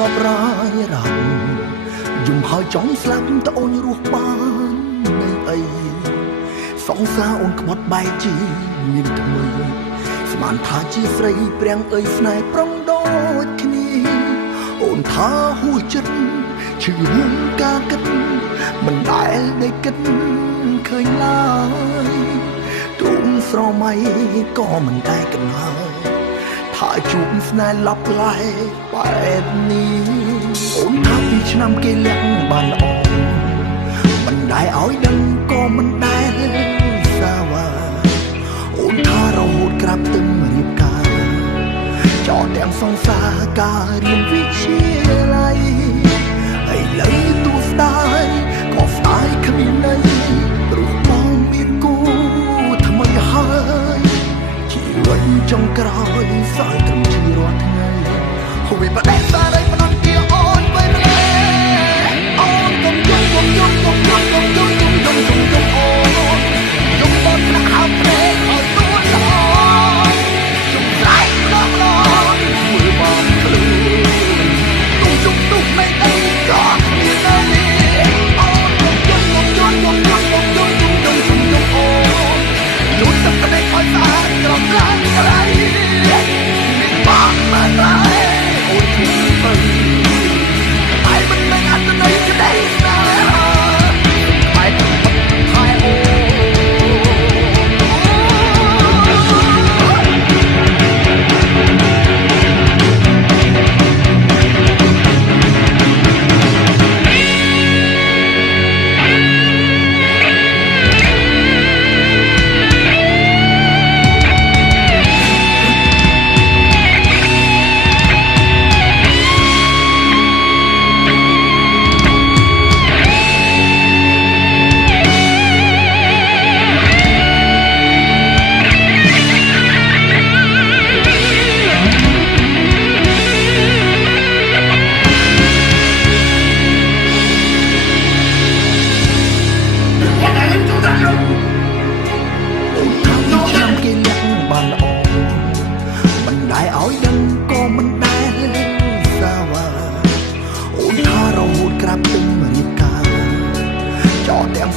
រាប់រាយរំយំហើយចង់ស្លាប់តអូនរស់បាននៃអីសង្សារអូនក្បត់បែកជាមានថ្មីស្មានថាជាស្រីព្រាំងអើយស្នេហ៍ប្រុងដូចគ្នាអូនថាហួសចិត្តឈឺហួងការគិតមិនដែលได้គិតឃើញឡើយទ្រូងស្រមៃក៏មិនតែកណ្ដាលថាជួបស្នេហ៍ឡប់ឡែបែបនេះអូនថាពីឆ្នាំគេលាក់បានល្អមិនដែលឲ្យដឹងក៏មិនដែលសាវ៉ាអូនថារហូតក្រាបទឹមរៀបការចោលទាំងសង្សារការរៀនវិទ្យាល័យហើយលើទូស្ដាយក៏ស្ដាយគ្មានន័យព្រោះបងមានគូថ្មីហើយជីវិតចុងក្រោយសល់ត្រឹមឈឺរាល់ថ្ងៃហូបបដិសារៃផ្ដន់ជាអូនវិញអូនកុំយំកុំយំកុំយំកុំយំកុំយំកុំយំអូនយំបនថ្នាក់ហៅព្រេងឲ្យទួនល្អយំស្រែកម្ដងម្ដងមើលបងខ្លួនទុំជុំទុំនៃអីក៏មានតែអូនកុំយំកុំយំកុំយំកុំយំកុំយំកុំយំអូនយំទឹកក្តីឲ្យស្អាតត្រង់ឡើងក្រៃមានបងមកតែអូនជួយទៅតែមិនមែនអត្តន័យក្តីស្នេហាតែហើយអូ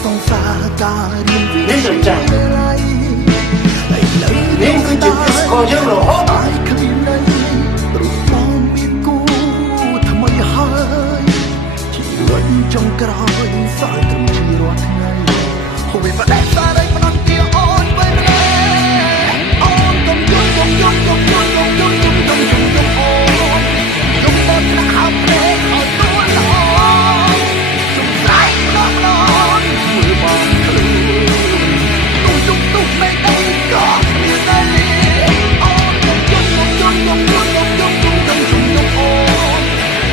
សង្សារការរៀនវិទ្យាល័យហើយលើនេះគឺជាស្គាល់យើងរហូតតែគ្មានន័យព្រោះបងមានគូថ្មីហើយជីវិតចុងក្រោយសល់ត្រឹមឈឺរាល់ថ្ងៃហូបបដិសារៃផ្ដន់ជាអូនវិញអូនកុំយំកុំយំកុំយំកុំយំកុំយំកុំយំអូនយំបនថ្នាក់ហៅព្រេងឲ្យទួនល្អយំស្រែកម្ដងម្ដងមើលបងខ្លួនទុំជុំទុំនៃអីក៏មានតែអូនកុំយំកុំយំកុំយំកុំយំកុំយំជុំយំអូន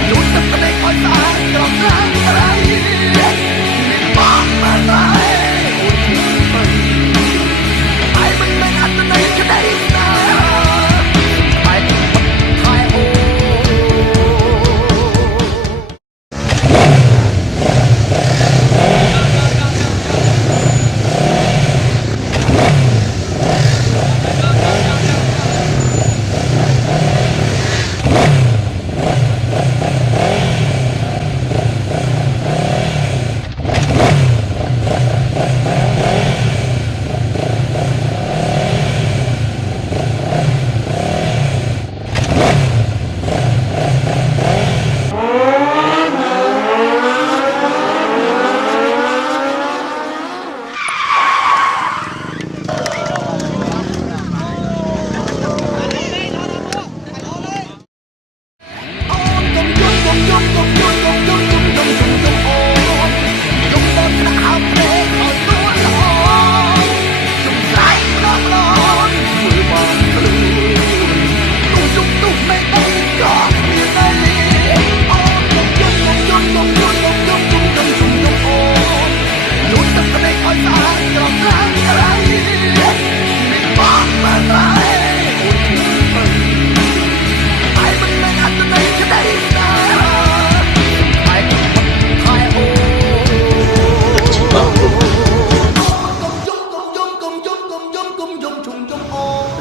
យំទឹកក្តីឲ្យស្អាតត្រង់ឡើងក្រៃមានបងមកតែអូនជួយទៅតែមិនមែនអត្តន័យក្តីស្នេហាតែហើយអូ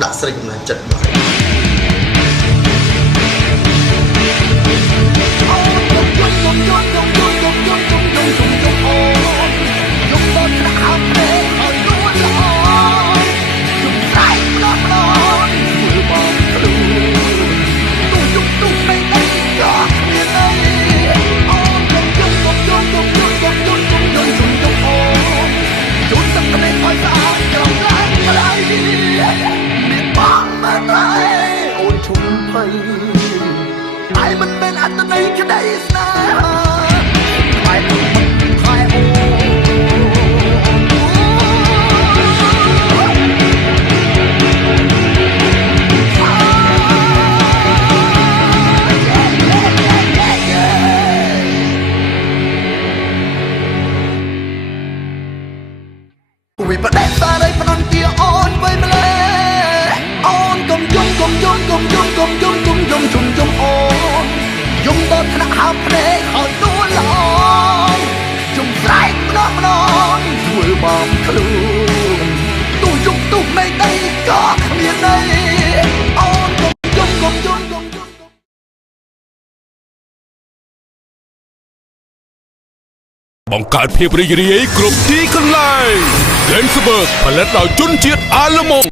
ដាក់ស្រីកំណាចចិត្តមក ไอ้มันเป็นอัตนัยแค่ได้สนาไอ้มันไอ้โอ้วิประเด็นอะไรพนันเตียอ่อนไปมาเลยอ่อนกมยมกมยมกมยมกมยมกมยมชุมยมอ่อนยมตอนขณะหาเพลงเขาตัวละอ่อนยมใส่มานอนช่วยบางคลื่นตู้ยมตู้ไม่ได้ก็เมียในอ่อนกมยมกมยมกมยมបង្កើតភាពរីករាយគ្រប់ទីកន្លែង Gensberg ផលិតដោយជនជាតិអាល្លឺម៉ង់